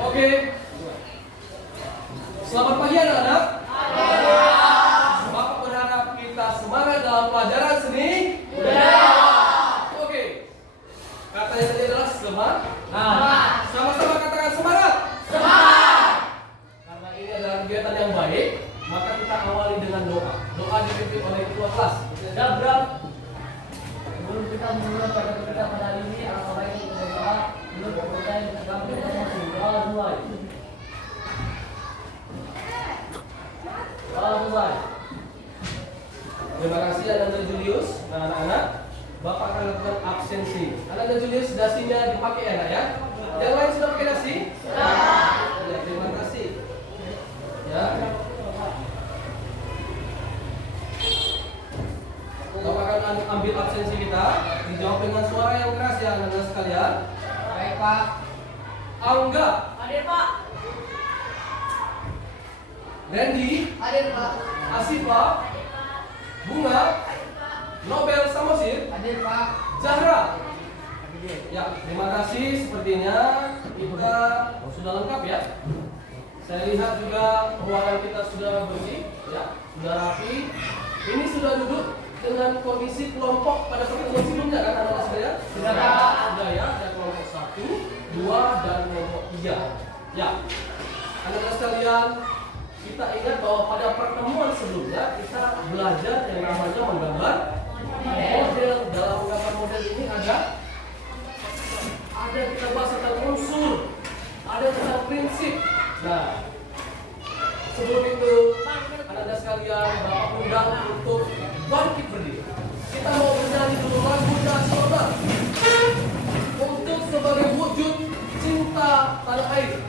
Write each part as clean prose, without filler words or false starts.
Oke. Selamat pagi anak-anak. Bapak berharap kita semangat dalam pelajaran seni budaya. Oke. Katanya tadi adalah semangat. Sama-sama katakan semangat. Semangat. Karena ini adalah kegiatan yang baik, maka kita awali dengan doa. Doa dipimpin oleh ketua kelas. Dabra. Sebelum kita memulai pada kita pada hari ini, alangkah baiknya kita berdoa. Sebelum berpercaya kita kami masing doa mulai. Doa mulai. Terima kasih Ananda Julius dan anak-anak. Bapak akan lakukan absensi. Ananda Julius, dasinya dipakai ya, nak ya? Yang lain sudah pakai dasi? Ya, terima kasih. Ya. Bapak akan ambil absensi kita. Dijawab dengan suara yang keras ya anak-anak sekalian. Baik Pak. Angga. Hadir Pak. Randy. Hadir Pak. Asifa. Bunga. Nobel Samosir. Hadir Pak. Zahra. Ya, terima kasih. Sepertinya kita sudah lengkap ya. Saya lihat juga ruangan kita sudah bersih, ya, sudah rapi. Ini sudah duduk dengan kondisi kelompok pada pertemuan sebelumnya kan anak-anak sekalian? Sudah ya, ada kelompok 1, 2, dan kelompok 3. Ya, anak-anak sekalian, kita ingat bahwa pada pertemuan sebelumnya kita belajar yang namanya menggambar model. Dalam menggambar model ini ada kita bahas tentang unsur, ada tentang prinsip. Nah, sebelum itu anak-anak sekalian, Bapak undang untuk bangkit berdiri. Kita mau bernyanyi dulu lagu nasional untuk sebagai wujud cinta tanah air.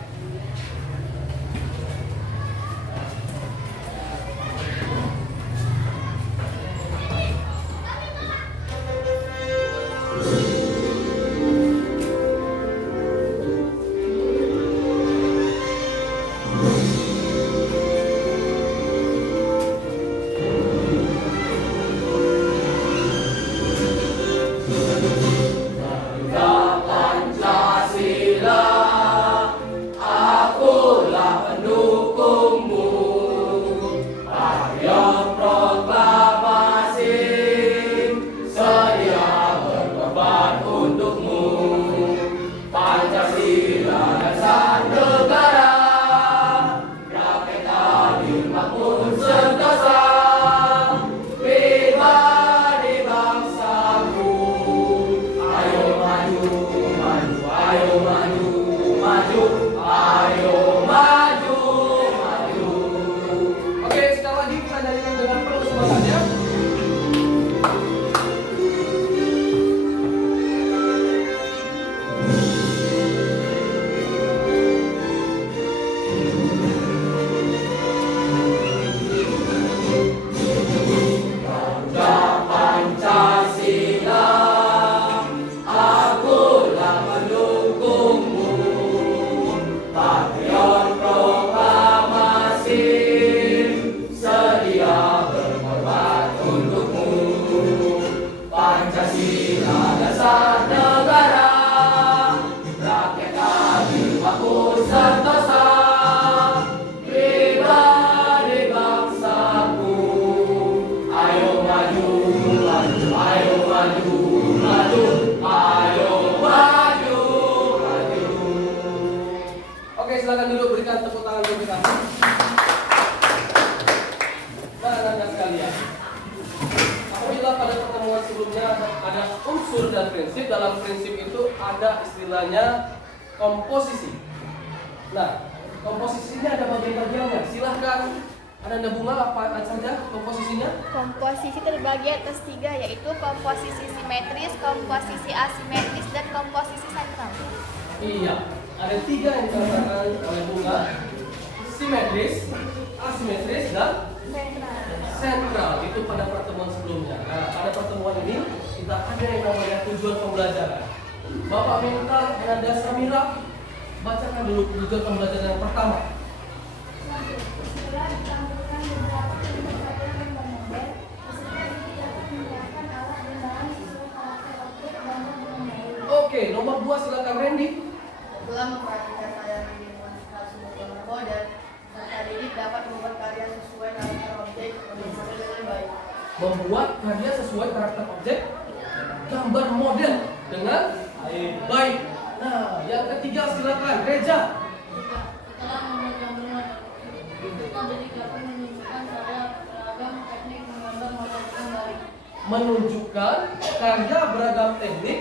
Silakan duduk, berikan tepuk tangan untuk kita. Nah, anak-anak sekalian, apabila pada pertemuan sebelumnya ada unsur dan prinsip, dalam prinsip itu ada istilahnya komposisi. Nah, komposisinya ada bagian-bagiannya. Silahkan, Anda Bunga, apa saja komposisinya? Komposisi terbagi atas 3, yaitu komposisi simetris, komposisi asimetris, dan komposisi sentral. Iya, ada 3 yang dikatakan oleh Bunga: simetris, asimetris, dan sentral. Itu pada pertemuan sebelumnya. Nah, pada pertemuan ini kita ada yang namanya tujuan pembelajaran. Bapak minta Nanda Samira bacakan dulu tujuan pembelajaran yang pertama. Setelah ditampilkan beberapa pendekatan gambar model, peserta didik dapat menyiapkan alat dan bahan sesuai karakter objek gambar dengan baik. Oke, nomor 2 silakan Randy. Kebetulan memperhatikan saya ingin menghasilkan sebuah gambar model, serta didik dapat membuat karya sesuai karakter objek untuk model dengan baik. Membuat karya sesuai karakter objek gambar model dengan baik. Nah, yang ketiga silakan Reza. Setelah membuat gambar model, kita didik dapat menunjukkan karya beragam teknik menggambar model dengan baik. Menunjukkan karya beragam teknik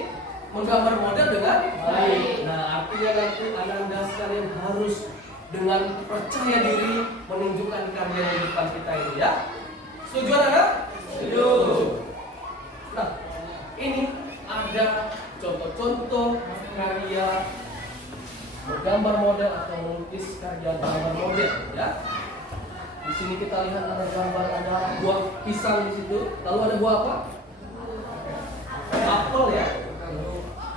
menggambar model dengan baik. Nah, artinya nanti Anda sekalian harus dengan percaya diri menunjukkan karya di depan kita ini ya. Setuju anak-anak? Setuju. Nah, ini ada contoh-contoh karya bergambar model atau melukis karya gambar model ya. Di sini kita lihat ada gambar, ada buah pisang di situ. Lalu ada buah apa? Apel ya.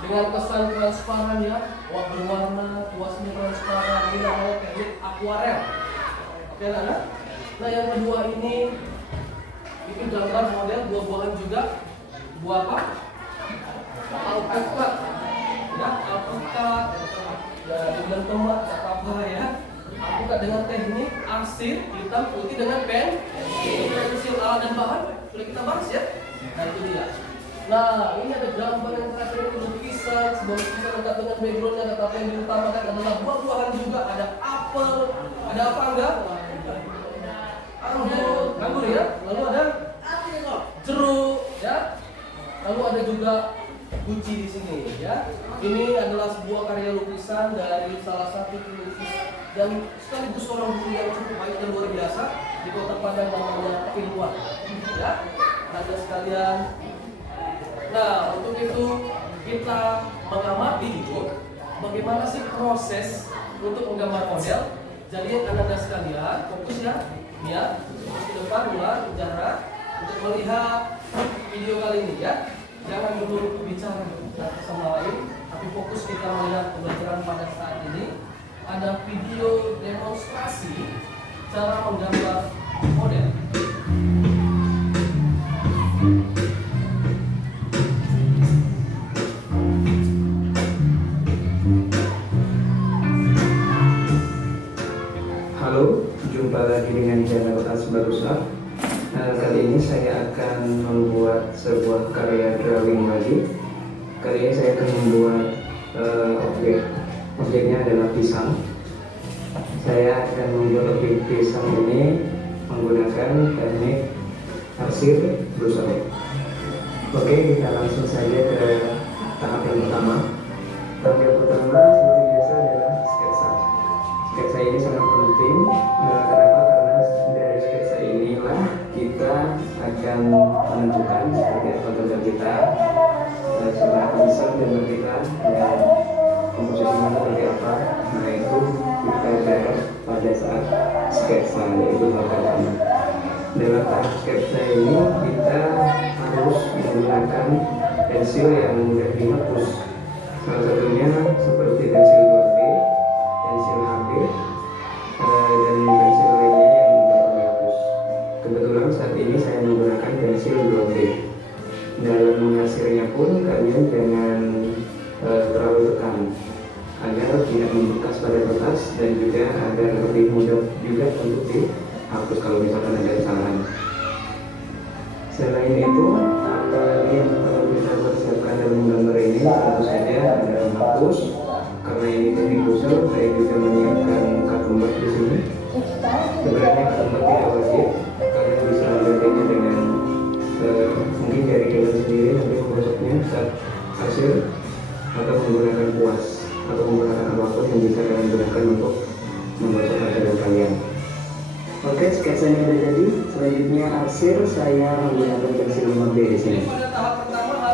Dengan kesan transparan ya, wah berwarna, tuasnya transparan. Ini namanya teknik akuarel. Oke anak. Nah yang kedua ini gambar model buah-buahan juga. Buah apa? Alpukat. Ya, alpukat. Ya, dengan tomat apa ya? Alpukat dengan teknik arsir hitam putih dengan pensil alat dan bahan sudah kita bahas ya. Nah itu dia. Nah ini ada gambar yang terakhir ini lukisan, sebuah lukisan lengkap dengan backgroundnya, tetapi yang diutamakan adalah buah-buahan juga. Ada apel, ada apa enggak? Anggur ya. Lalu ada jeruk ya. Lalu ada juga guci di sini ya. Ini adalah sebuah karya lukisan dari salah satu pelukis dan sekaligus seorang guru yang cukup baik dan luar biasa di Kota Padang namanya Ilwan ya. Anda sekalian. Nah, untuk itu kita mengamati itu bagaimana sih proses untuk menggambar model. Jadi Anda sekalian fokus ya. Ya, di depan ulang bicara untuk melihat video kali ini ya. Jangan dulu bicara satu sama lain, tapi fokus kita melihat pembelajaran pada saat ini. Ada video demonstrasi cara menggambar model. Halo, jumpa lagi dengan channel Asbarusa. Kali ini saya akan membuat sebuah karya drawing lagi. Kali ini saya akan membuat objeknya adalah pisang. Saya akan membuat objek pisang ini menggunakan teknik arsir brusel. Oke, kita langsung saja ke tahap yang pertama. Tahap yang pertama seperti biasa adalah sketsa. Sketsa ini sangat penting. Kenapa? Karena dari sketsa inilah kita akan menentukan seperti apa gambar kita, seberapa besar gambar kita, dan komposisinya seperti apa. Nah itu kita dapat pada saat sketsa, yaitu tahap pertama. Dalam tahap sketsa ini kita harus menggunakan pensil yang mudah dihapus. Salah satunya seperti pensil 2B, pensil HB, dan pensil lainnya yang dapat dihapus. Kebetulan saat ini saya menggunakan pensil 2B. Dalam mengasirnya pun kalian jangan terlalu tekan agar tidak membekas pada kertas dan juga agar lebih mudah juga untuk dihapus kalau misalkan ada kesalahan. Selain itu, apalagi yang perlu kita persiapkan dalam gambar ini tentu saja adalah hapus. Karena ini teknik brusel, saya juga menyiapkan kartumbat di sini. Sebenarnya kartumbat tidak wajib, kalian bisa menggantinya dengan mungkin jari kalian sendiri nanti menggosoknya saat hasil, atau menggunakan kuas atau menggunakan apapun yang bisa kalian gunakan untuk menggosok hasil kalian. Oke, sketsanya sudah jadi. Selanjutnya arsir, saya menggunakan pensil 5B di sini.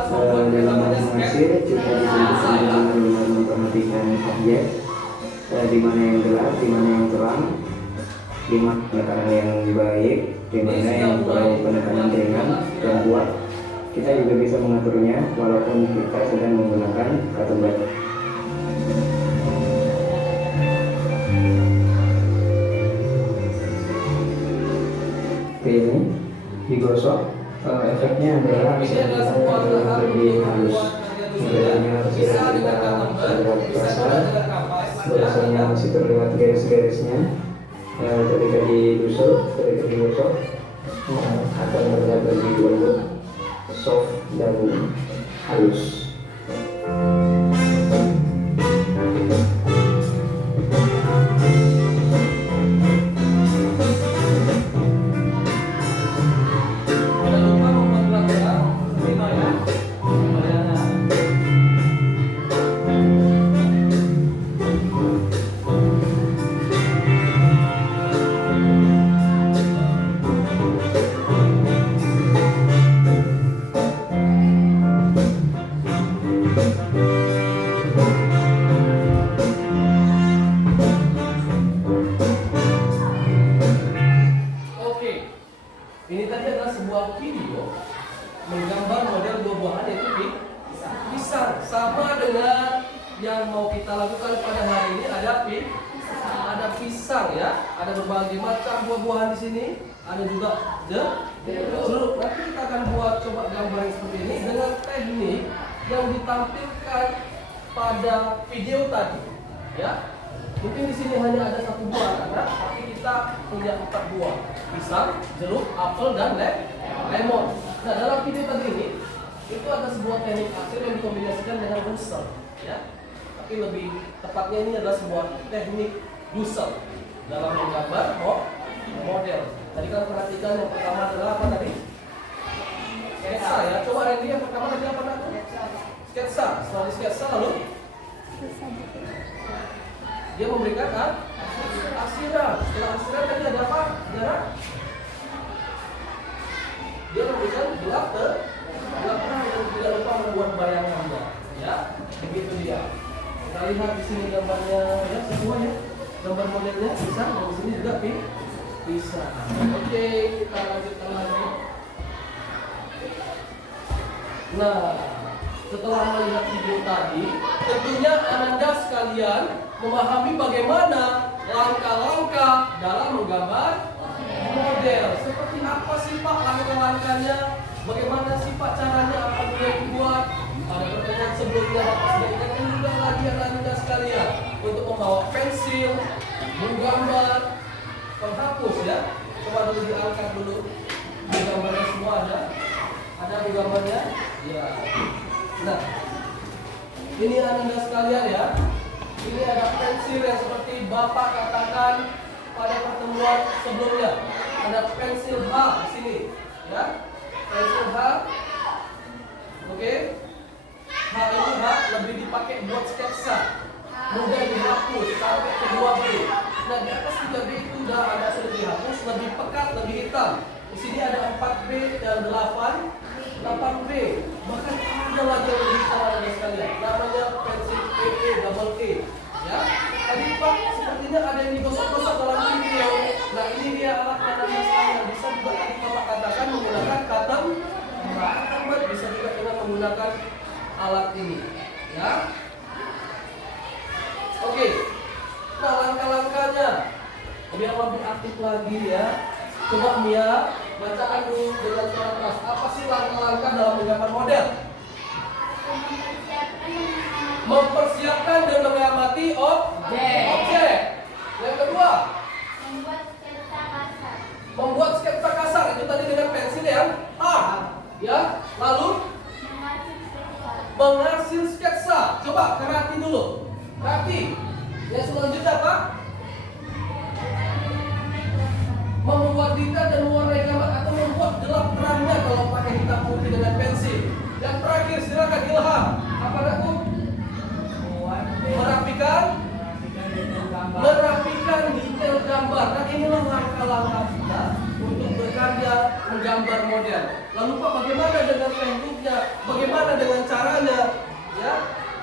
Dalam mengarsir kita ditunjukkan dengan memperhatikan objek, di mana yang gelap, di mana yang terang, di mana penekanan yang baik, di mana yang perlu penekanan ringan dan kuat. Kita juga bisa mengaturnya walaupun kita sedang menggunakan kartumbat. Ini digosok, efeknya adalah bisa lebih halus. Biasanya harus bisa kita dengan cucumber, lihat bisa basah, juga dengan kapas. bahasanya masih terlihat garis-garisnya. Ketika digosok akan terlihat lebih lembut, soft dan halus. Jangan lupa membuat gelas lima ya. Oke, ini tadi adalah sebuah video menggambar model buah-buahan yaitu pisang. Sama dengan yang mau kita lakukan pada hari ini ada pisang ya, ada berbagai macam buah-buahan di sini, ada juga jeruk. Nanti kita akan buat coba gambar yang seperti ini dengan teknik yang ditampilkan pada video tadi ya. Mungkin di sini hanya ada satu buah karena tapi kita punya 4 buah, pisang, jeruk, apel dan lemon. Nah dalam video tadi ini itu ada sebuah teknik hasil yang dikombinasikan dengan dusel ya. Tapi lebih tepatnya ini adalah sebuah teknik dusel dalam menggambar model. Tadi kan perhatikan yang pertama adalah apa tadi? Sketsa ya. Coba Randy yang pertama tadi apa nak? Sketsa. Setelah sketsa lalu dia memberikan asiran. Setelah asiran tadi ada apa? Dia memberikan gelap terang dan tidak lupa membuat bayangannya. Ya, begitu dia. Kita lihat di sini gambarnya ya sesuai ya. Gambar modelnya pisang dan di sini juga pisang. Oke, kita lanjutkan lagi. Nah, setelah melihat video tadi, tentunya Ananda sekalian memahami bagaimana langkah-langkah dalam menggambar model. Seperti apa sih Pak langkah-langkahnya? Bagaimana sih Pak caranya? Apa dulu yang dibuat? Ada pertanyaan sebelumnya Bapak sudah ingatkan juga lagi Ananda sekalian untuk membawa pensil, menggambar, penghapus ya. Coba dulu diangkat dulu. Gambarnya semua ada di gambarnya. Ya. Nah, ini Ananda sekalian ya. Ini ada pensil yang seperti Bapak katakan pada pertemuan sebelumnya. Ada pensil H di sini, ya. Pensil H. Oke. H ini H lebih dipakai buat sketsa. Mudah dihapus sampai ke 2B. Nah, di atas 3B itu sudah sudah dihapus, lebih pekat, lebih hitam. Di sini ada 4B dan 8B. Bahkan ada lagi yang lebih hitam ada sekalian. Namanya pensil PE double E. Ya, tadi Pak sepertinya ada yang digosok-gosok dalam video. Nah ini dia alatnya namanya sekalian. Bisa juga tadi Bapak katakan menggunakan cucumber, bisa juga dengan menggunakan alat ini. Ya. Oke. Nah langkah-langkahnya biar lebih aktif lagi ya. Coba Mia bacakan dulu dengan suara keras. Apa sih langkah-langkah dalam menggambar model? Mempersiapkan dan mengamati objek. Yang kedua, membuat sketsa kasar. Itu tadi dengan pensil yang hard. Ya. Lalu menghasil sketsa. Coba Rati dulu. Rati. Yang selanjutnya apa? Membuat detail dan mewarnai gambar atau membuat gelap terangnya kalau pakai hitam putih dengan pensil. Yang terakhir silakan Ilham. Apa aku? Merapikan detail gambar. Nah inilah langkah-langkah kita untuk berkarya menggambar model. Lalu Pak bagaimana dengan tekniknya? Bagaimana dengan caranya? Ya,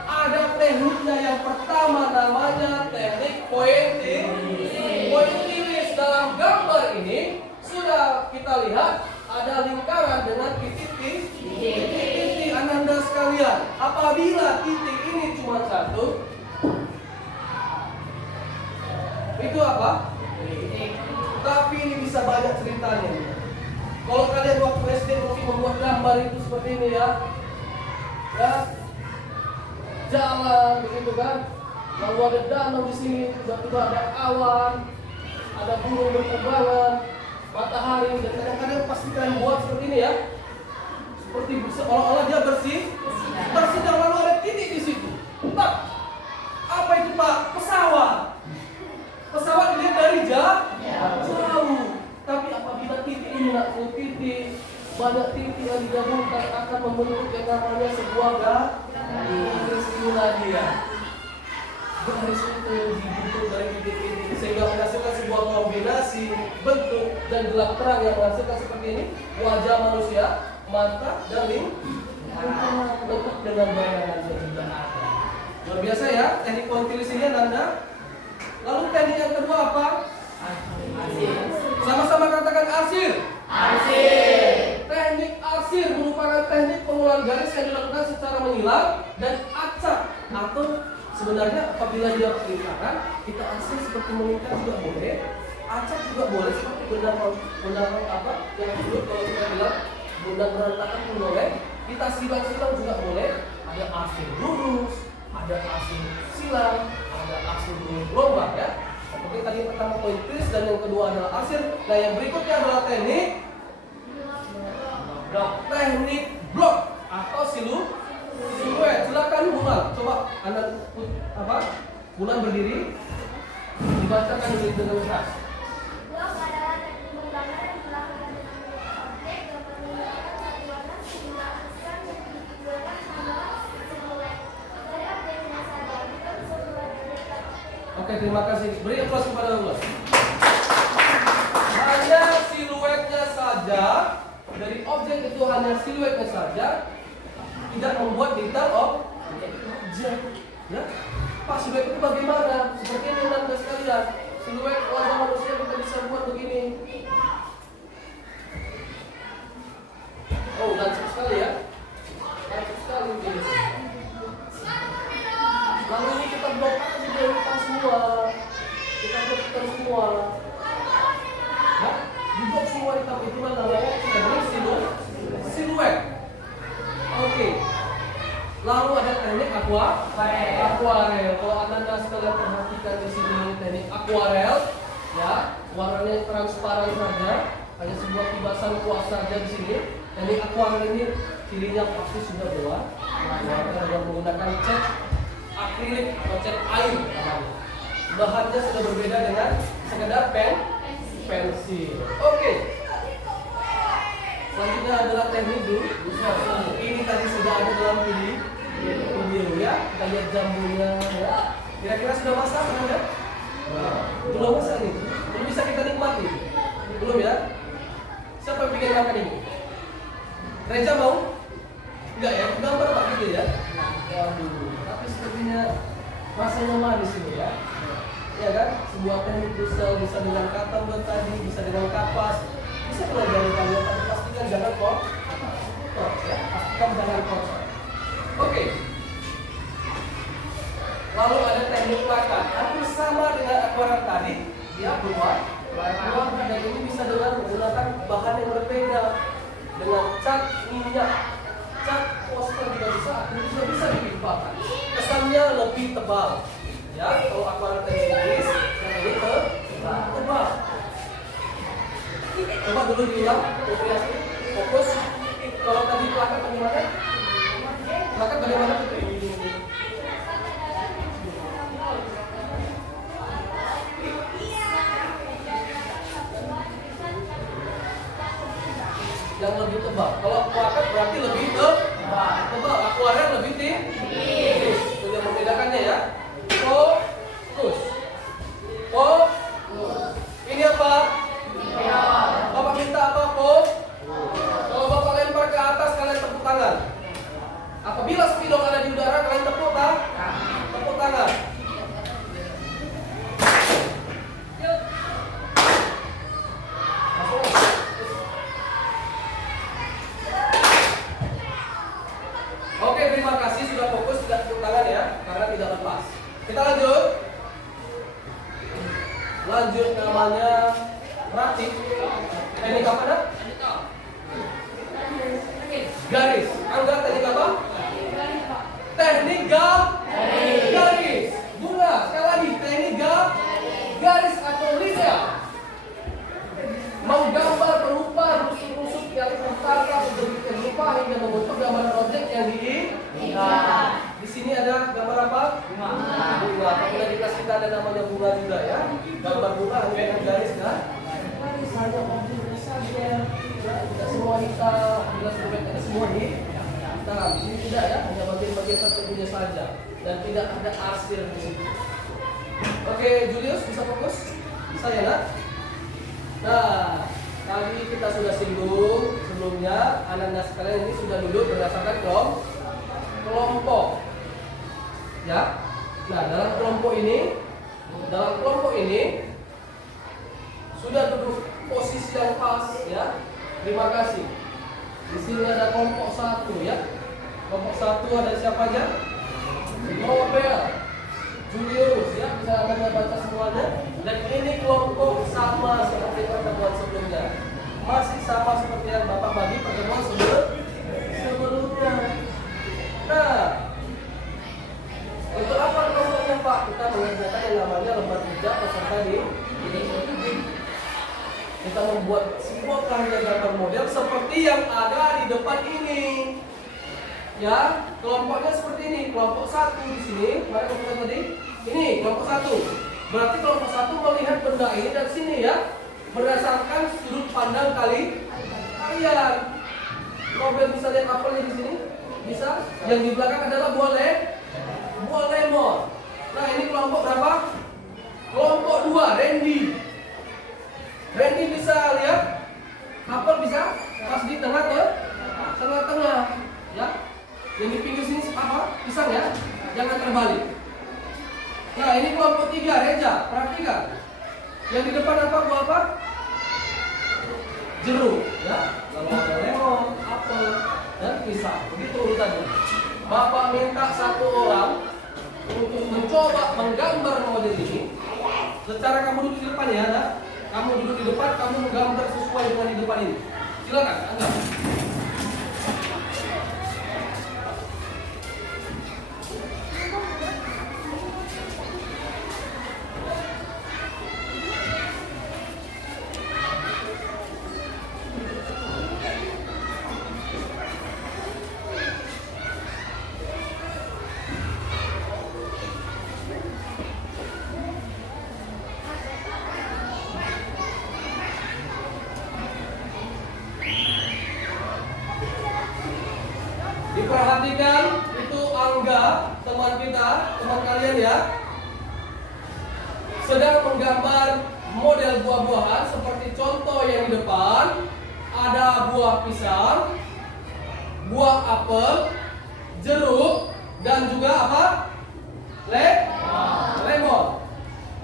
ada tekniknya. Yang pertama namanya teknik pointing. Pointilis dalam gambar ini sudah kita lihat ada lingkaran dengan titik-titik. Ananda sekalian, apabila titik ini cuma satu, itu apa? Tapi ini bisa banyak ceritanya. Kalau kalian waktu SD mungkin membuat gambar itu seperti ini ya. Ya. jalan begitu kan. Lalu ada danau di sini, tiba-tiba ada awan, ada burung berterbangan, matahari, dan kadang-kadang pasti kalian buat seperti ini ya. Seperti seolah-olah dia bersih dan lalu ada titik di situ. Entah apa itu Pak? Pesawat. Pesawat dilihat dari jauh. Tapi apabila titik ini titik, banyak titik yang digabungkan akan membentuk yang namanya sebuah garis. Inilah dia. Garis itu dibentuk dari titik-titik sehingga menghasilkan sebuah kombinasi bentuk dan gelap terang yang menghasilkan seperti ini. Wajah manusia, mata, dan lengkap dengan bayangan yang sudah ada. Luar biasa ya, teknik pointilis ini Nanda. Lalu teknik yang kedua apa? Sama-sama katakan arsir. Teknik arsir merupakan teknik pengolahan garis yang dilakukan secara menyilang dan acak, atau sebenarnya apabila dia lingkaran, kita arsir seperti melingkar juga boleh, acak juga boleh seperti benang apa yang disebut kalau kita bilang benang berantakan pun boleh, kita silang-silang juga boleh. Ada arsir lurus, ada arsir silang, ada arsir gelombang ya. Oke, tadi yang pertama pointis dan yang kedua adalah arsir. Nah, yang berikutnya adalah teknik blok atau siluet. Silakan Bulan, coba Anda Bulan berdiri, dibacakan dengan keras. Blok adalah teknik pembangunan yang dilakukan dengan objek yang menggunakan satu warna sehingga akseskan yang ditimbulkan adalah siluet dari objeknya saja, bukan sebuah dekat. Oke, terima kasih. Beri aplaus kepada Bulan. Hanya siluetnya saja, dari objek itu hanya siluetnya saja, tidak membuat detail objek. Ya, Pak, siluet itu bagaimana? Seperti ini Anda sekalian. Siluet wajah manusia kita bisa buat begini. Oh, lancip sekali ya. Lancip sekali begini. Lalu ini kita blok aja kita semua. Kita blokkan semua. Nah, di blok semua hitam itu namanya siluet. Oke. Lalu ada teknik akuarel. Kalau Anda sekalian perhatikan di sini teknik akuarel, ya, warnanya transparan saja, hanya sebuah kibasan kuas saja di sini. Teknik akuarel ini cirinya pasti sudah berwarna dengan menggunakan cat akrilik atau cat air. Bahannya sudah berbeda dengan sekedar pensil. Oke. Selanjutnya adalah teknik dulu. Ini tadi sudah ada dalam video ya. Kita lihat jambunya ya. Kira-kira sudah masak Anda? Belum masak nih. Belum bisa kita nikmati. Belum ya? Siapa yang bikin makan ini? Reja mau? Enggak ya? Gambar Pak gitu ya? Waduh. Tapi sepertinya rasanya manis ini ya. Ya kan? Sebuah teknik bisa dengan kata buat tadi, bisa dengan kapas. Bisa pelajari kalian, tapi pastikan jangan kotor ya, pastikan jangan kotor. Oke. Lalu ada teknik plakat. Hampir sama dengan akuarel tadi, dia berwarna dan ini bisa dengan menggunakan bahan yang berbeda, dengan cat minyak, cat poster juga bisa, akhirnya juga bisa dilimpahkan. Kesannya lebih tebal. Ya, kalau akuarel teknis, yang ini tebal. Coba dulu diulang, fokus. Kalau tadi plakat bagaimana? Plakat bagaimana? Yang lebih tebal. Kalau plakat berarti lebih tebal. Akuarel lebih tipis. Itu yang membedakannya ya. Fokus. Ini apa? Bapak minta apa, Pop? Kalau Bapak lempar ke atas, kalian tepuk tangan. Apabila spidol ada di udara, kalian tepuk tangan. Oke, terima kasih sudah fokus, sudah tepuk tangan ya, karena tidak lepas. Kita lanjut. Namanya ratif. Teknik apa dah? Garis. Angga teknik apa? Teknik ada namanya bunga juga ya. Gambar bunga dengan garis kan? Garis saja, objek saja. Ya, tidak semua hitam, tidak semua hitam. Ini tidak ya, hanya bagian-bagian tertentunya saja. Dan tidak ada arsir di situ. Oke, Julius bisa fokus? Bisa ya nak? Nah, tadi kita sudah singgung sebelumnya, anak-anak sekalian ini sudah duduk berdasarkan kelompok. Ya. Nah, dalam kelompok ini sudah duduk posisi yang pas ya. Terima kasih. Di sini ada kelompok 1 ya. Kelompok 1 ada siapa aja? Nobel, Julius ya, bisa Anda baca semuanya. Dan ini kelompok sama seperti pertemuan sebelumnya. Masih sama seperti yang Bapak bagi pertemuan sebelumnya. Nah, untuk apa kelompoknya Pak? Kita mengerjakan yang namanya lembar kerja peserta ini. Kita membuat sebuah karya gambar model seperti yang ada di depan ini. Ya, kelompoknya seperti ini. Kelompok 1 di sini, mana kelompok tadi? Ini kelompok 1. Berarti kelompok 1 melihat benda ini dari sini ya, berdasarkan sudut pandang kalian. Nobel bisa lihat apelnya di sini? Bisa? Yang di belakang adalah buah lemon. Nah, ini kelompok berapa? Kelompok 2, Randy. Randy bisa lihat apel bisa? Pas di tengah-tengah, ya. Yang di pinggir sini apa? Pisang ya? Jangan terbalik. Nah, ini kelompok 3, Reja. Perhatikan. Yang di depan apa? Buah apa? Jeruk, ya. Lalu ada lemon, apel, dan pisang. Begitu urutannya. Bapak minta 1 orang untuk mencoba menggambar model ini. Secara kamu duduk di depan ya, nah. Kamu duduk di depan, kamu menggambar sesuai dengan di depan ini. Silakan, anggap. Diperhatikan, itu Angga, teman kita, teman kalian ya, sedang menggambar model buah-buahan seperti contoh yang di depan. Ada buah pisang, buah apel, jeruk, dan juga apa? Lemon.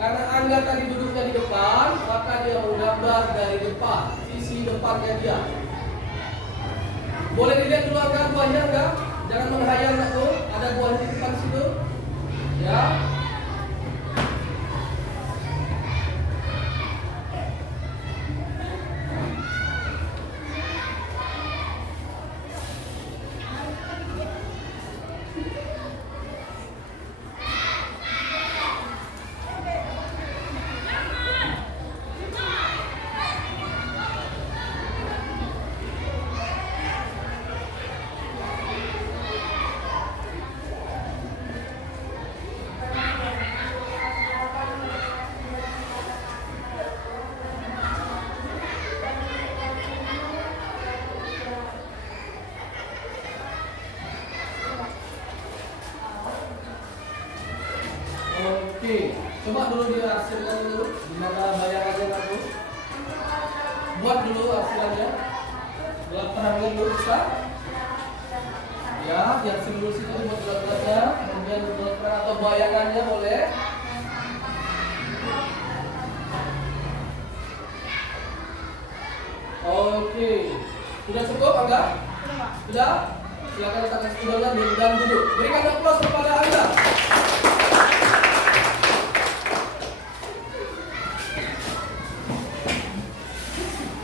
Karena Angga tadi duduknya di depan, maka dia menggambar dari depan, sisi depannya dia. Boleh dilihat dulu Angga buahnya enggak? Jangan menghayal tuh, ada buah di depan situ. Ya. Oke, coba dulu dihasilkan dulu. Gimana bayangannya aku? Buat dulu hasilnya. Gelap-gelapnya dulu bisa. Ya, dihasil dulu situ buat gelap-gelapnya. Kemudian gelap-gelap atau bayangannya boleh. Oke, sudah cukup Angga? Sudah? Silakan letakkan spidolnya dan duduk. Berikan aplaus kepada Angga.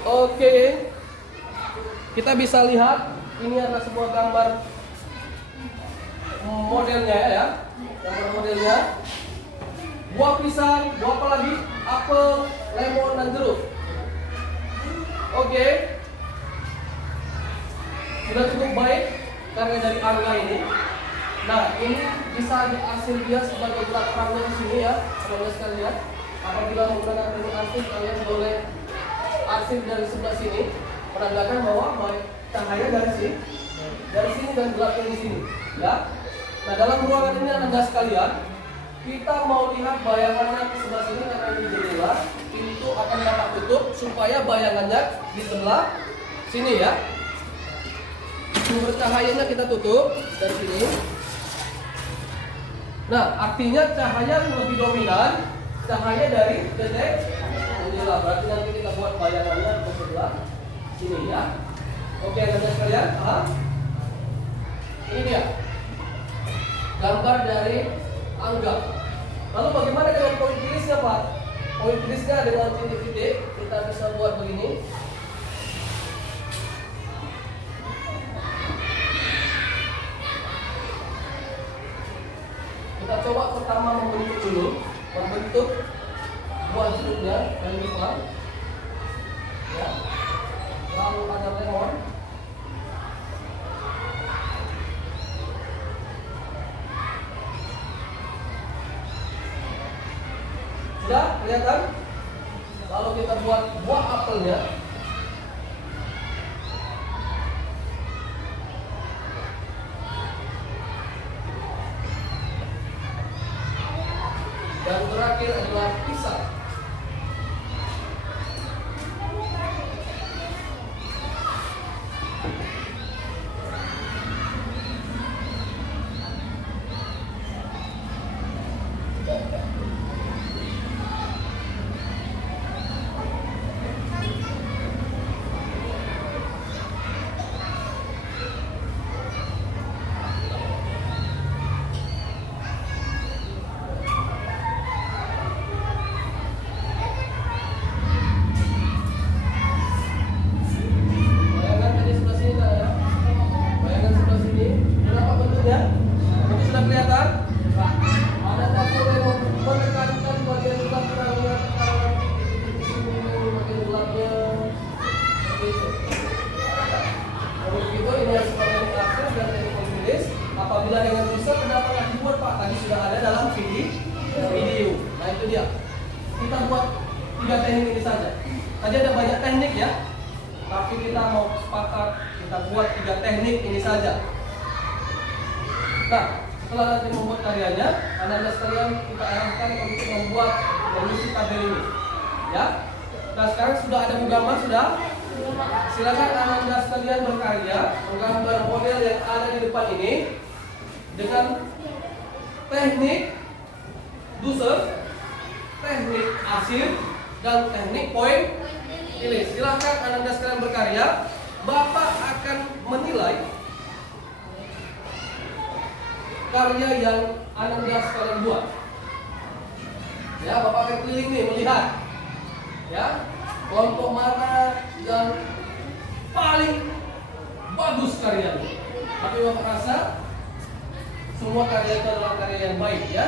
Oke, kita bisa lihat ini adalah sebuah gambar modelnya ya, gambar modelnya. Buah pisang, buah apa lagi? Apel, lemon, dan jeruk. Oke, sudah cukup baik karena dari Angga ini. Nah, ini bisa diarsir dia sebagai gerak terangnya di sini ya, saudara sekalian. Apabila menggunakan teknik arsir, kalian boleh arsir dari sebelah sini, menandakan bahwa cahaya dari sini dan gelapnya di sini, ya. Nah, dalam ruangan ini anda sekalian, kita mau lihat bayangannya ke sebelah sini karena ini jendela, pintu akan dapat tutup supaya bayangannya di sebelah sini ya. Sumber cahayanya kita tutup dari sini. Nah, artinya cahaya yang lebih dominan, cahaya dari detek jendela. Berarti nanti kita buat bayangannya ke sebelah sini ya. Oke, anda sekalian, ini dia gambar dari Angga. Lalu bagaimana dengan poin tirisnya Pak? Poin tirisnya dengan titik-titik kita bisa buat begini. Kita coba pertama membentuk dulu, membentuk buah jeruknya dari depan, ya. Lalu ada lemon. Sudah kelihatan? Lalu kita buat buah apelnya. Dan terakhir adalah pisang. Apabila dengan bisa, kenapa nggak dibuat Pak? Tadi sudah ada dalam video. Nah itu dia. Kita buat 3 teknik ini saja. Tadi ada banyak teknik ya, tapi kita mau sepakat kita buat 3 teknik ini saja. Nah, setelah nanti membuat karyanya, anda sekalian kita arahkan untuk membuat mengisi tabel ini, ya. Nah sekarang sudah ada gambar sudah. Silakan anda sekalian berkarya menggambar model yang ada di depan ini dengan teknik doser, teknik arsir, dan teknik poin ini. Silakan anda sekalian berkarya. Bapak akan menilai karya yang anda sekalian buat. Ya, Bapak akan keliling nih melihat, ya, kelompok mana yang paling bagus karyanya. Tapi Bapak rasa semua karya itu adalah karya yang baik, ya.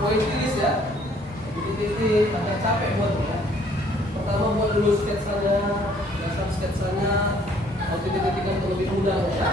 Poin tulis ya, titik-titik, agak capek buatnya. Pertama buat dulu sketsanya, dasar sketsanya, kalau titik-titik yang lebih mudah ya.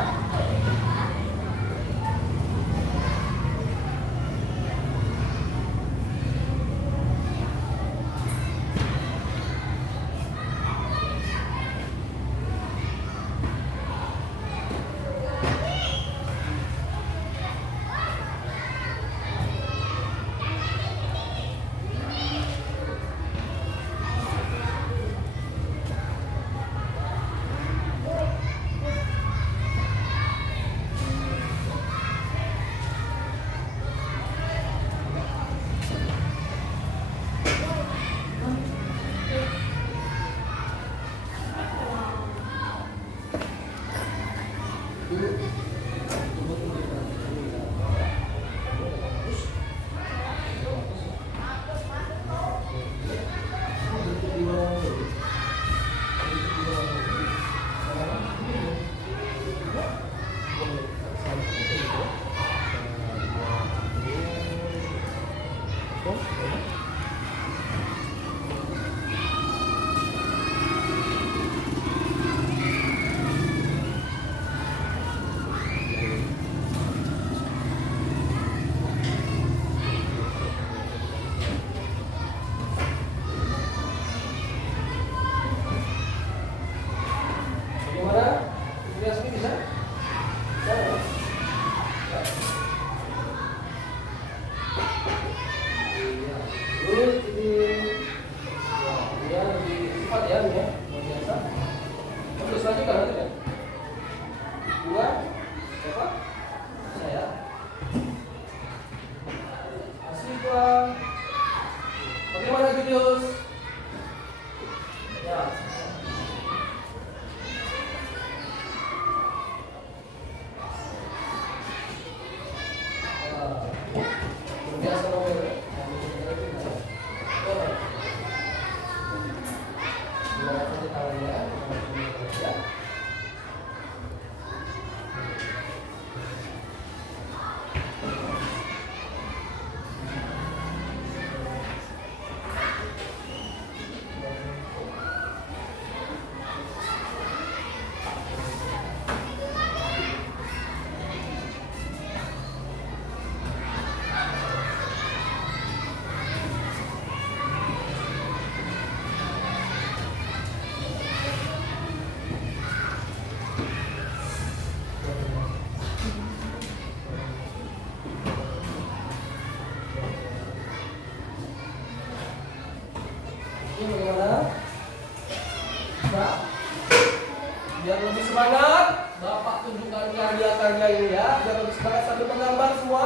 semangat. Bapak tunjukkan karya-karya ini ya. Biar lebih semangat sambil menggambar semua.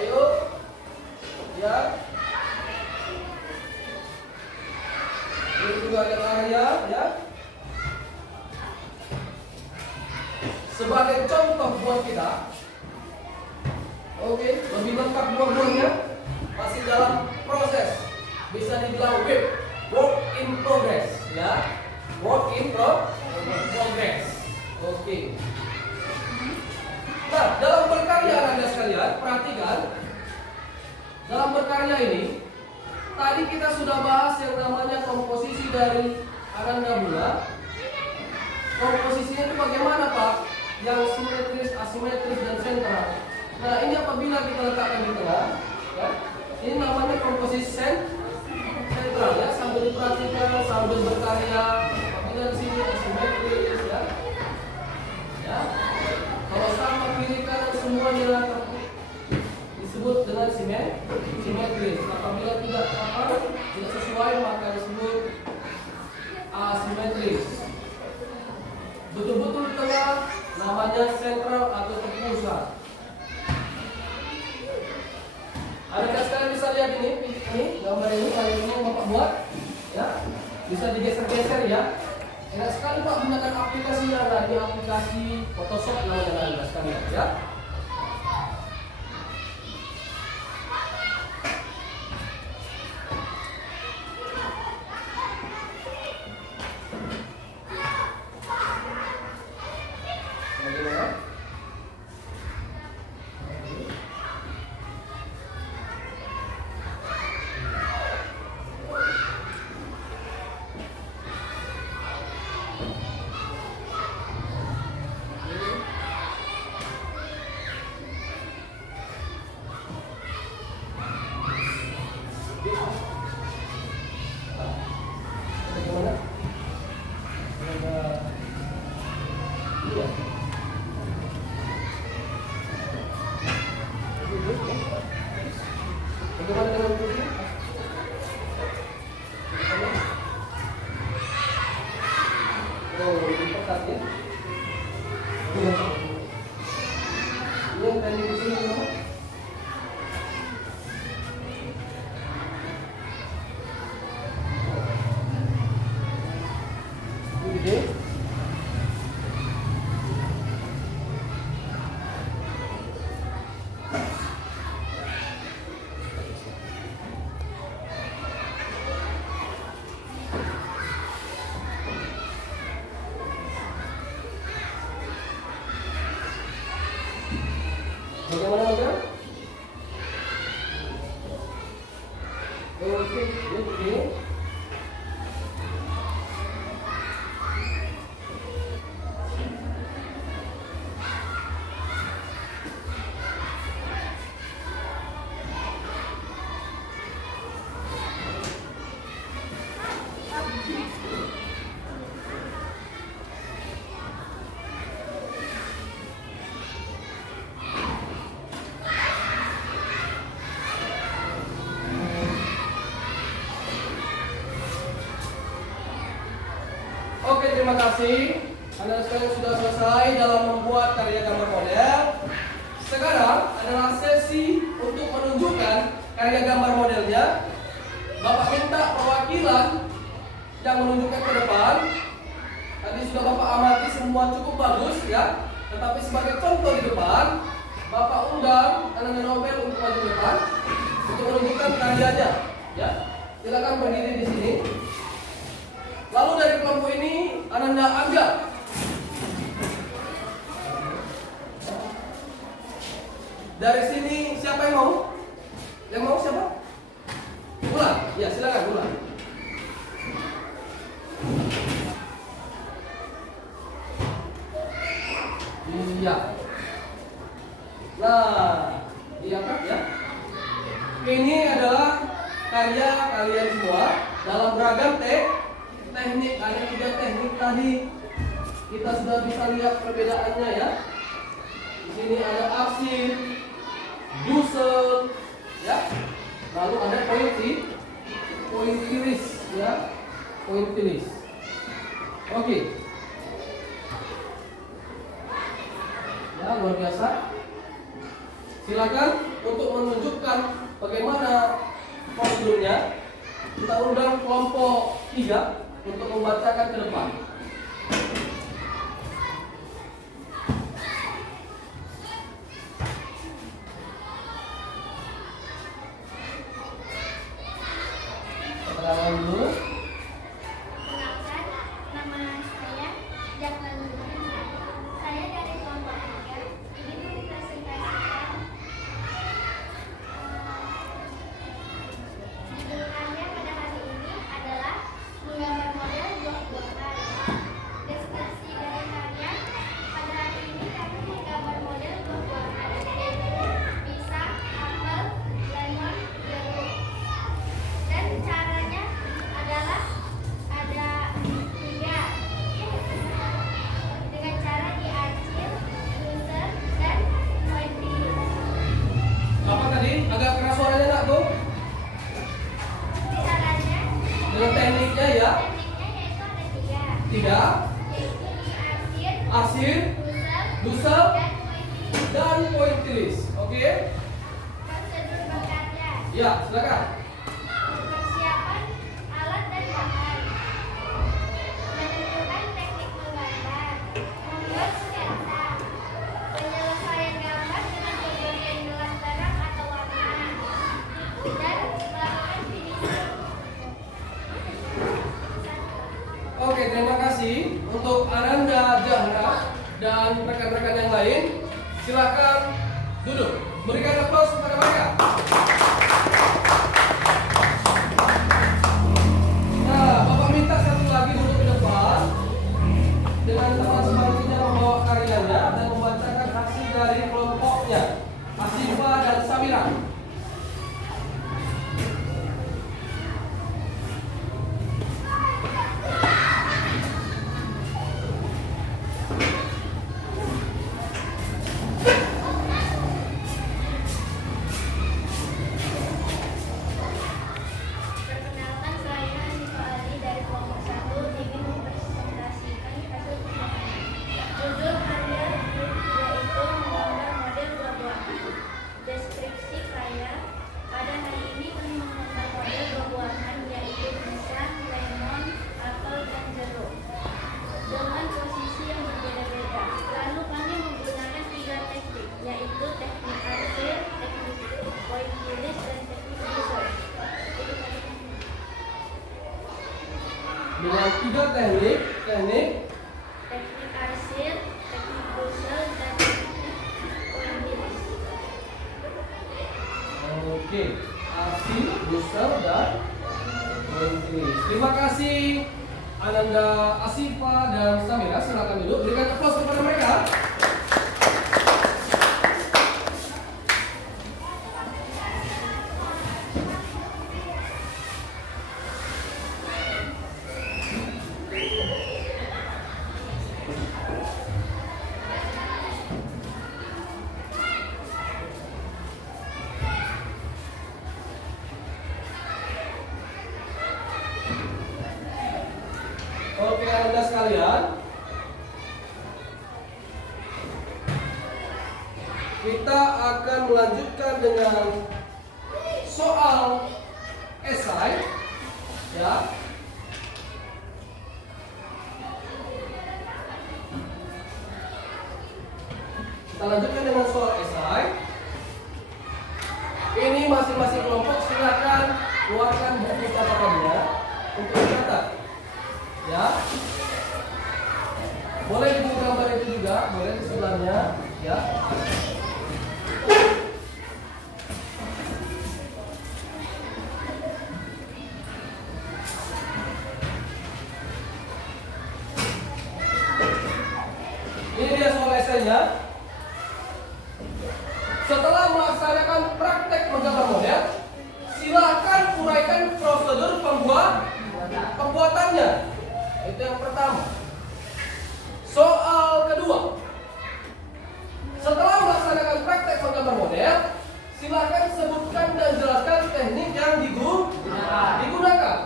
Ayo. Ya. Ini juga ada karya ya. Sebagai contoh buat kita. Oke, lebih lengkap buah-buahnya. Masih dalam proses. Bisa dibilang work in progress ya. Work in progress. Oke. Nah, dalam berkarya Anda sekalian, perhatikan. Dalam berkarya ini, tadi kita sudah bahas yang namanya komposisi dari ananda bunga. Komposisinya itu bagaimana, Pak? Yang simetris, asimetris, dan sentral. Nah, ini apabila kita letakkan di tengah, ya, ini namanya komposisi sentral ya. Sambil diperhatikan, sambil berkarya. Apabila di sini asimetris, ya. Ya. Kalau sama kiri kanan semuanya disebut dengan simetris. Apabila tidak sesuai maka disebut asimetris. Betul-betul di tengah namanya sentral atau terpusat. Adakah sekalian bisa lihat ini gambar ini yang Bapak buat ya, bisa digeser-geser ya. Enak sekali Pak gunakan aplikasinya. Nah, ini aplikasi Photoshop namanya Anda sekalian ya. Bagaimana dengan putih? Oh, lebih ketat ya. Ini yang tadi di sini berapa? Ini gede. Bagaimana Bang? Oke, oke. Oke, terima kasih. Anda sekalian sudah selesai dalam membuat karya gambar model. Sekarang adalah sesi untuk menunjukkan karya gambar modelnya. Bapak minta perwakilan yang menunjukkan ke depan. Tadi sudah Bapak amati semua cukup bagus ya. Tetapi sebagai contoh di depan, Bapak undang Ananda Nobel untuk maju ke depan untuk menunjukkan karyanya. Ya, silakan berdiri di sini. Lalu dari kelompok ini Ananda anggap dari sini siapa yang mau? Yang mau siapa? Ulang, ya silakan ulang. Iya. Nah, diangkat ya. Ini adalah karya kalian semua dalam beragam teknik. Ada 3 teknik tadi. Kita sudah bisa lihat perbedaannya ya. Di sini ada arsir, dusel, ya. Lalu ada pointilis, ya. Pointilis. Oke. Ya, luar biasa. Silakan untuk menunjukkan bagaimana prosedurnya. Kita undang kelompok 3 untuk membacakan ke depan. Keterangan dulu. Perkenalkan, nama saya Jafar Nurul. Saya dari kelompok 3 ingin mempresentasikan judulnya pada hari ini adalah menggambar model buah-buahan. Deskripsi dari karya pada hari ini kami menggambar model buah-buahan yaitu pisang, apel, lemon, jeruk. Dan caranya adalah ada 3 dengan cara diarsir, user, dan pointing. Apa tadi? Agak keras suaranya nggak, Bu? Caranya Dengan tekniknya ya. tekniknya yaitu ada 3 Tidak, yaitu diarsir, arsir, user, dusel, dan pointing. dan pointilis. Oke? Prosedur berkarya Ya, silakan. persiapan alat dan bahan, menentukan teknik menggambar, membuat sketsa, penyelesaian gambar dengan pemberian gelas terang atau warna, dan melakukan finishing. Oke, terima kasih untuk Ananda Zahra dan rekan-rekan yang lain. Silakan duduk. Berikan aplaus kepada mereka. Nah, Bapak minta satu lagi duduk di depan dengan teman sebangkunya membawa karyanya dan membacakan hasil dari kelompoknya, Asifa dan Samira. Perkenalkan, saya Anifa Ali dari kelompok 1 ingin mempresentasikan hasil percobaan. Judul karya yaitu menggambar model buah-buahan. Deskripsi karya pada hari ini kami menggambar model buah-buahan yaitu pisang, lemon, apel, dan jeruk dengan posisi yang berbeda-beda. Lalu kami menggunakan 3 teknik yaitu teknik arsir, teknik pointilis, dan teknik user. Dengan 3 teknik Teknik arsir, teknik puzzle, dan teknik pointilis. Oke, arsir, booster, dan pointilis. Terima kasih Ananda, Asifa, dan Samira. Silakan duduk. Berikan aplaus kepada mereka. Oke, Anda sekalian, kita akan melanjutkan dengan soal esai, ya. Kita lanjutkan dengan soal esai. Ini masing-masing kelompok silakan keluarkan buku catatannya untuk dicatat. Ya, boleh di buku gambar itu juga, boleh di sebelahnya, ya. Ini dia soal esainya. Setelah melaksanakan praktek menggambar model, silakan uraikan prosedur pembuatannya. Itu yang pertama. Soal kedua. Setelah melaksanakan praktek menggambar model, silakan sebutkan dan jelaskan teknik yang digunakan.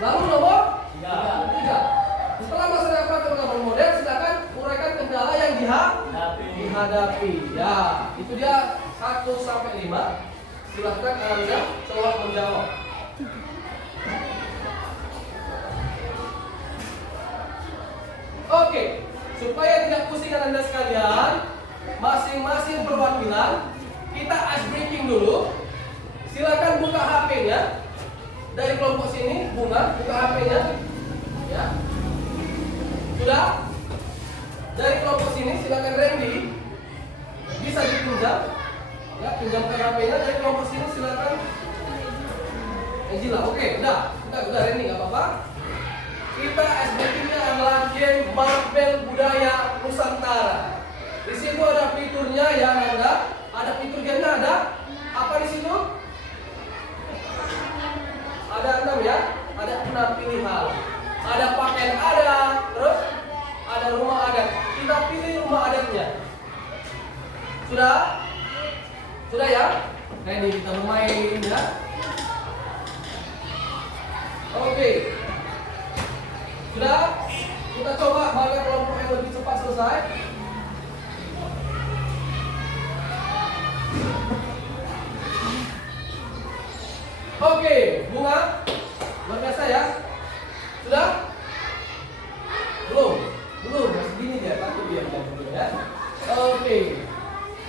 Lalu nomor 3. Setelah melaksanakan praktek menggambar model, silakan uraikan kendala Silakan Anda coba menjawab. Oke, supaya tidak pusing Anda sekalian, masing-masing perwakilan kita ice breaking dulu. Silakan buka HP-nya. Dari kelompok sini, Bunga, buka HP-nya. Ya. Sudah? Dari kelompok sini, silakan Randy. Bisa dipinjam. Ya, pinjamkan HP-nya. Dari kelompok sini, silakan Angela. Oke, udah Randy, nggak apa-apa. Kita ice breaking-nya adalah game Marvel Budaya Nusantara. Di situ ada fiturnya yang ada fitur gamenya ada. Apa di situ? Ada 6 ya, ada 6 pilihan. Ada pakaian adat, terus ada rumah adat. Kita pilih rumah adatnya. Sudah? Sudah ya? Nah ini kita bermain ya. Oke. Sudah? Kita coba mana kelompok yang lebih cepat selesai. Oke, Bunga, luar biasa ya. Sudah? Belum, masih gini dia, takut dia ya. Oke,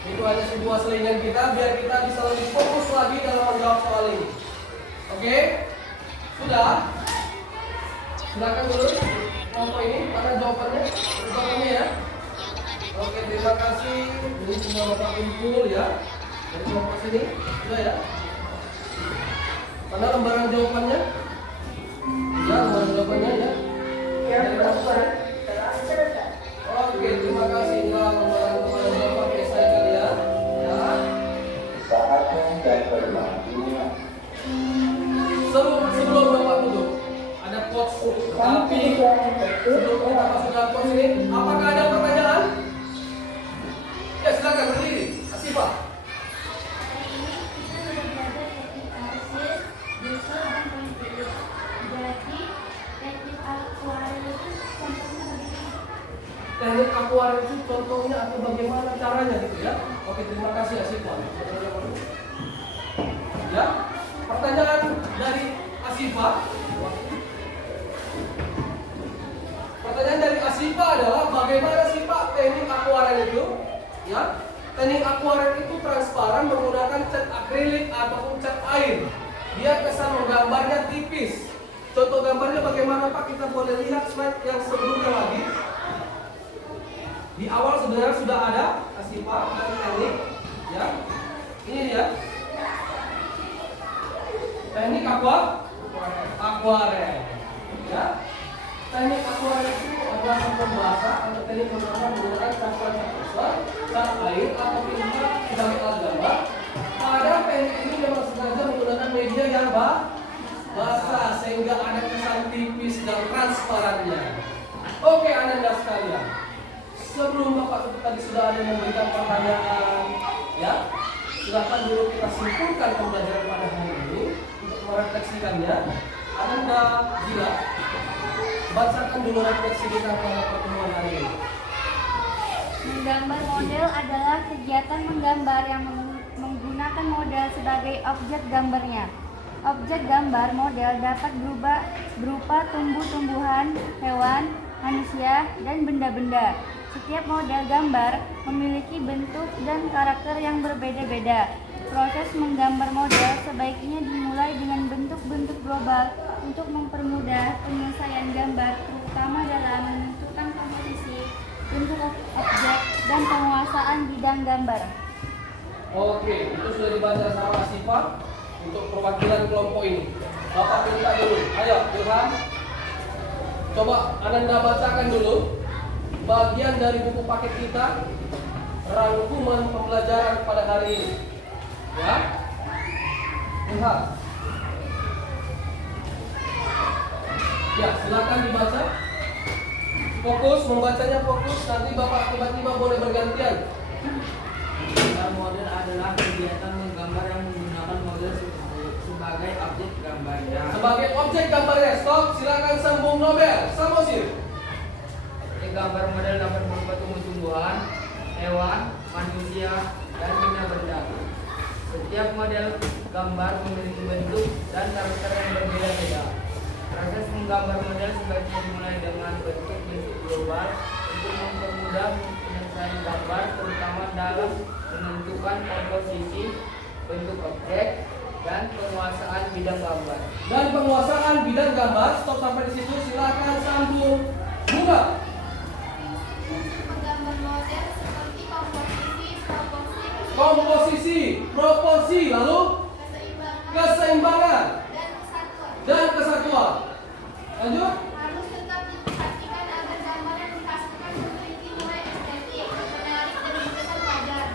itu hanya sebuah selingan kita biar kita bisa lebih fokus lagi dalam menjawab soal ini. Oke, sudah? Silakan dulu kelompok ini, mana jawabannya? Jawabannya ya. Oke, terima kasih. Ini semua Bapak kumpul ya. Dari kelompok sini, sudah ya. Mana lembaran jawabannya? Ya, lembaran jawabannya ya. Oke, terima kasih. Inilah lembaran jawaban esai kalian. Ya. Saatnya dan berlaku. Sebelum Bapak duduk, ada quotes. Tapi sebelum kita masuk dalam quotes ini, apakah ada pertanyaan? Ya, silakan berdiri. Asifah. Teknik akuarium itu contohnya atau bagaimana caranya gitu ya. Oke, terima kasih Asifah. Ya, pertanyaan dari Asifah. Pertanyaan dari Asifah adalah bagaimana sih Pak teknik akuarium itu? Ya, teknik akuarium itu transparan menggunakan cat akrilik ataupun cat air. Dia kesan menggambarnya tipis. Contoh gambarnya bagaimana Pak? Kita boleh lihat slide yang sebelumnya lagi. Di awal sebenarnya sudah ada Asifah dan teknik, ya. Ini dia. Teknik akuarel, ya. Teknik akuarel itu adalah pembahasan atau teknik menggunakan campuran cat air atau tinta sebagai alat gambar. Pada teknik ini memang sengaja menggunakan media yang basah sehingga ada kesan tipis dan transparannya. Oke, Anda sekalian. Sebelum Bapak tadi sudah ada yang memberikan pertanyaan, ya, silakan dulu kita simpulkan pembelajaran pada hari ini untuk merefleksikannya. Anda Gila, bacakan dulu refleksi kita pada pertemuan hari ini. Menggambar model adalah kegiatan menggambar yang menggunakan model sebagai objek gambarnya. Objek gambar model dapat berupa tumbuh-tumbuhan, hewan, manusia, dan benda-benda. Setiap model gambar memiliki bentuk dan karakter yang berbeda-beda. Proses menggambar model sebaiknya dimulai dengan bentuk-bentuk global untuk mempermudah penyelesaian gambar, terutama dalam menentukan komposisi, bentuk objek, dan penguasaan bidang gambar. Oke, itu sudah dibaca sama Asifah untuk perwakilan kelompok ini. Bapak minta dulu, ayo Ilham, coba Anda bacakan dulu bagian dari buku paket kita, rangkuman pembelajaran pada hari ini. Ya, Ilham. Ya, silakan dibaca. Fokus, membacanya fokus. Nanti Bapak tiba-tiba boleh bergantian. Gambar model adalah kegiatan menggambar yang menggunakan model sebagai objek gambarnya. Sebagai objek gambarnya, stop. Silakan sambung Nobel. Samosir. Gambar model dapat berupa tumbuh-tumbuhan, hewan, manusia, dan benda-benda. Setiap model gambar memiliki bentuk dan karakter yang berbeda-beda. Proses menggambar model sebaiknya dimulai dengan bentuk-bentuk global untuk mempermudah penyelesaian gambar, terutama dalam menentukan komposisi, bentuk objek, dan penguasaan bidang gambar. Dan penguasaan bidang gambar, stop sampai di situ, silakan sambung. Bunga. Untuk menggambar model seperti Komposisi, proporsi, lalu keseimbangan dan kesatuan. Lanjut. Harus tetap diperhatikan agar gambar yang dihasilkan memiliki nilai estetik, menarik dan terkesan wajar.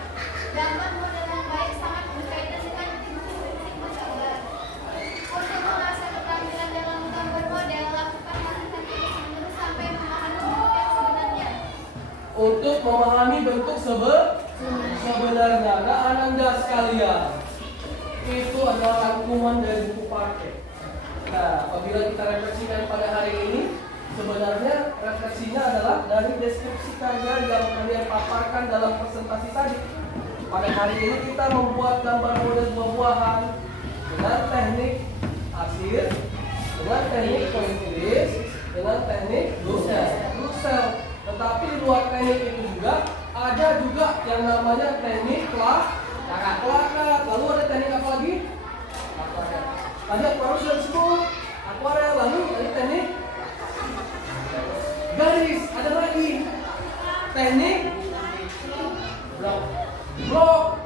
Gambar model yang baik sangat berkaitan dengan prinsip gambar. Untuk mengasah keterampilan dalam menggambar model, lakukan latihan terus-menerus sampai memahami bentuk yang sebenarnya. Untuk memahami bentuk sebenarnya, nah Ananda sekalian, itu adalah rangkuman dari buku paket. Nah, apabila kita refleksikan pada hari ini, sebenarnya refleksinya adalah dari deskripsi karya yang kalian paparkan dalam presentasi tadi. Pada hari ini kita membuat gambar model buah-buahan dengan teknik arsir, dengan teknik point iris, dengan teknik blue cell. Tetapi di luar teknik itu juga ada juga yang namanya teknik plakat. Lalu ada teknik apa lagi? Tadi aquarel sudah disebut, aquarel, lalu ada teknik garis, ada lagi teknik blok,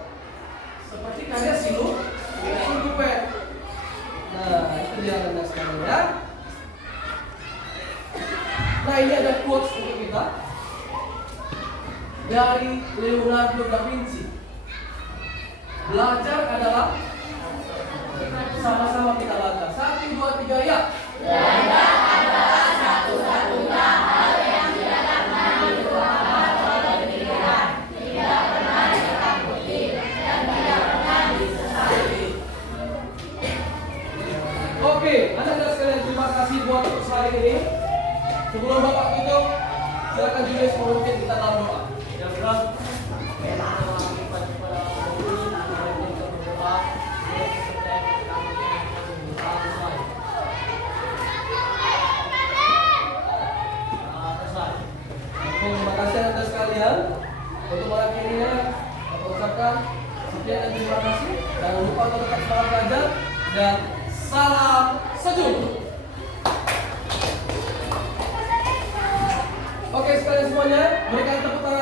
seperti karya silhouette. Nah, itu dia Anda sekarang ya. Nah, ini ada quotes untuk kita dari Leonardo da Vinci. Belajar adalah, sama-sama kita baca. 1, 2, 3, ya. Belajar adalah satu-satunya hal yang tidak pernah dilupakan oleh pikiran, tidak pernah ditakuti, dan tidak pernah disesali. Oke, Anda sekalian, terima kasih buat hari ini. Sebelum Bapak tutup, silakan Julius memimpin kita dalam doa. Yang berat, terima kasih Anda sekalian. Untuk mengakhirinya, saya ucapkan sekian dan terima kasih. Jangan lupa untuk tetap semangat belajar dan salam sejuk. Oke sekalian semuanya, berikan tepuk tangan